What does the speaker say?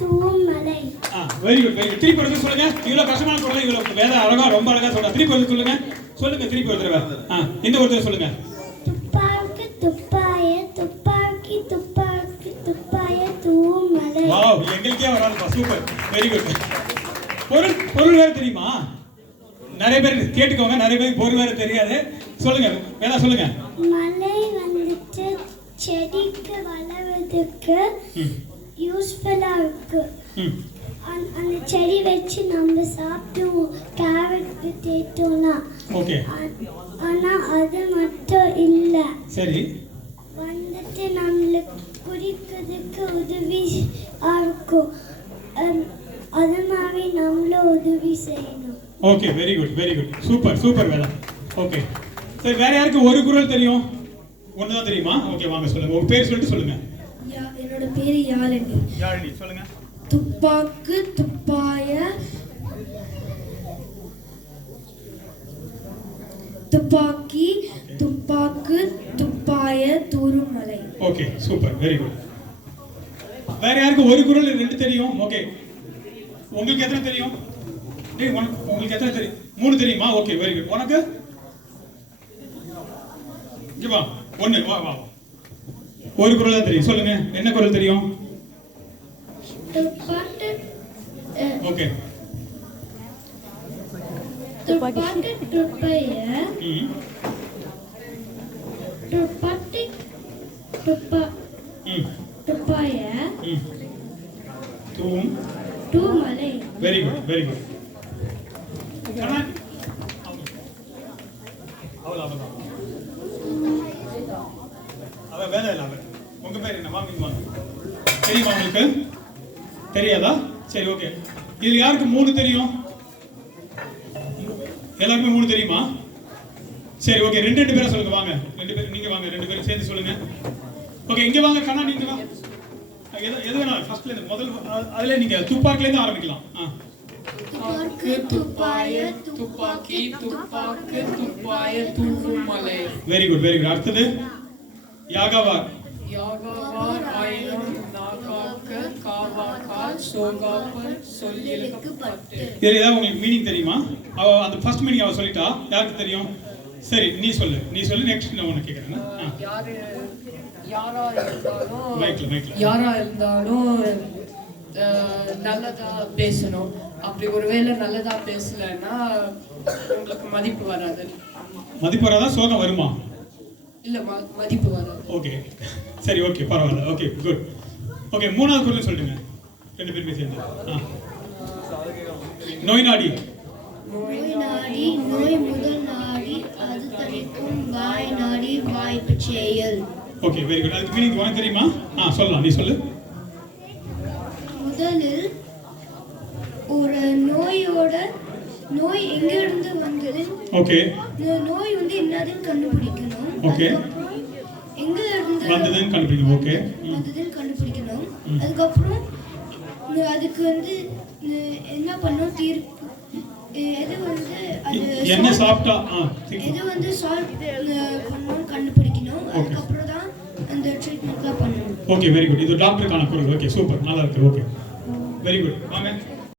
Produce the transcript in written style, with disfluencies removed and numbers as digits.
தூவும் மலை. Very good very good. திருப்பி ஒரு சொல்லுங்க. இவ்வளவு கஷ்டமான குரல் இவ்வளவு வேத அழகா ரொம்ப அழகா சொல்றா. திருப்பி ஒரு சொல்லுங்க. சொல்லுங்க திருப்பி ஒரு தடவை. இந்த ஒரு தடவை சொல்லுங்க. துப்பாக்கி துப்பாய துப்பாக்கி துப்பாக்கி துப்பாய தூவும் மலை. வாவ், எங்களுக்கே வராதுப்பா. Super, very good. பொருள் பொருள் வேற தெரியுமா? நிறைய பேர் கேட்டுக்கோங்க, நிறைய பேருக்கு பொருள் வேற தெரியாது. சொல்லுங்க, வேணா சொல்லுங்க. மலை வந்துட்டு செடிக்கு வளர்வதற்கு யூஸ்ஃபுல்லா இருக்கு. அந்த செடி வச்சு நம்ம சாப்பிடுவோம், கேரட் பொட்டேட்டோனா. ஓகே. ஆனா அது மட்டும் இல்ல, சரி, வந்துட்டு நம்மளுக்கு குடிக்கிறதுக்கு உதவியா இருக்கும். அதனால நம்மளும் உதவி செய்யணும். Okay, very good very good. Super super Veda. Okay, சரி, வேற யாருக்கு ஒரு குறள் தெரியும்? ஒண்ணுதான் தெரியுமா? ஓகே, வாங்க சொல்லுங்க. உங்க பேர் சொல்லிட்டு சொல்லுங்க. என்னோட பேரு யாழினி. யாழினி, சொல்லுங்க. துப்பாக்கு துப்பாய துப்பாக்கி துப்பாக்கு துப்பாய தூரும் மலை. Okay, super, very good. வேற யாருக்கு ஒரு குறள் ரெண்டு தெரியும்? ஓகே, உங்களுக்கு எத்தனை தெரியும்? உங்களுக்கு எத்தனை தெரியும்? 3 தெரியுமா? Okay, very good. உனக்கு இங்க வா, ஒண்ணு வா வா. ஒரு குறள் தான் தெரியும். சொல்லுங்க, என்ன குறள் தெரியும்? ஓகே. துப்பாக்கி துப்பாய துப்பாக்கி துப்பாய தூவும் மலை. Very good very good. அவ வேலை இல்லை. அவ உங்க பேர் என்ன? வாங்க வாங்க. தெரியுமா உங்களுக்கு? தெரியாதா? சரி, ஓகே. இதுல யாருக்கு 3 தெரியும்? எல்லாருக்குமே 3 தெரியுமா? சரி, ஓகே. ரெண்டு பேரை சொல்லுங்க. வாங்க, 2 பேர் நீங்க வாங்க. 2 பேரும் சேர்ந்து சொல்லுங்க. ஓகே, இங்க வாங்க. கண்ணா, நீங்க வா. எது வேணாலும் ஃபர்ஸ்ட்ல இருந்து முதல் அதுல நீங்க துப்பாக்கில இருந்து ஆரம்பிக்கலாம். துப்பாக்கு துப்பாய துப்பாக்கி துப்பாக்கு துப்பாய தூவும் மலை. Very good very good. அடுத்தது யாகவார். யாகவார் ஆயிரம் நாகாக்க காவாக்கால் சோகாப்பர் சொல்லியலுக்கப்பட்டு. இதுல ஏதாவது உங்களுக்கு மீனிங் தெரியுமா? அவ அந்த ஃபர்ஸ்ட் மீனிங் அவ சொல்லிட்டா. யாருக்கு தெரியும்? சரி, நீ சொல்லு. நெக்ஸ்ட் நான் உனக்கு கேக்குறேன். யாரா இருந்தாலும் நல்லதா பேசணும். அப்படி ஒருவேளை நல்லதா பேசலன்னா உங்களுக்கு மதிப்பு வராது. மதிப்பு வராதா? சோகம் வருமா? இல்ல, மதிப்பு வராது. ஓகே, சரி, ஓகே, பரவாயில்ல. Okay, good. ஓகே, 3வது குறள் சொல்லுங்க. 2 பேரும் சேர்ந்து. நோய் நாடி. நோய் முதல் நாடி அது தணிக்கும், வாய் நாடி வாய்ப்பு செயல். Okay, very good. அதுக்கு மீனிங் உனக்கு தெரியுமா? சொல்லலாம், நீ சொல்லு. முதலில் ஒரு நோய் எங்க இருந்து வந்தது, ஓகே, நோய் வந்து என்னதுன்னு கண்டுபிடிக்கணும். ஓகே, எங்க இருந்து வந்ததுன்னு கண்டுபிடிக்கணும். ஓகே, வந்ததுன்னு கண்டுபிடிக்கணும். அதுக்கப்புறம் அதுக்கு வந்து என்ன பண்ணணும், தீர்ப்பு எது வந்து அது என்ன சாப்பிட்டா எது வந்து சால்வ் பண்ணணும் கண்டுபிடிக்கணும். அதுக்கப்புறம் தான் அந்த ட்ரீட்மெண்ட்லாம் பண்ணணும். Okay, very good. இது டாக்டருக்கான குரல். ஓகே, சூப்பர், நல்லா இருக்கு. Okay, very good. வாங்க.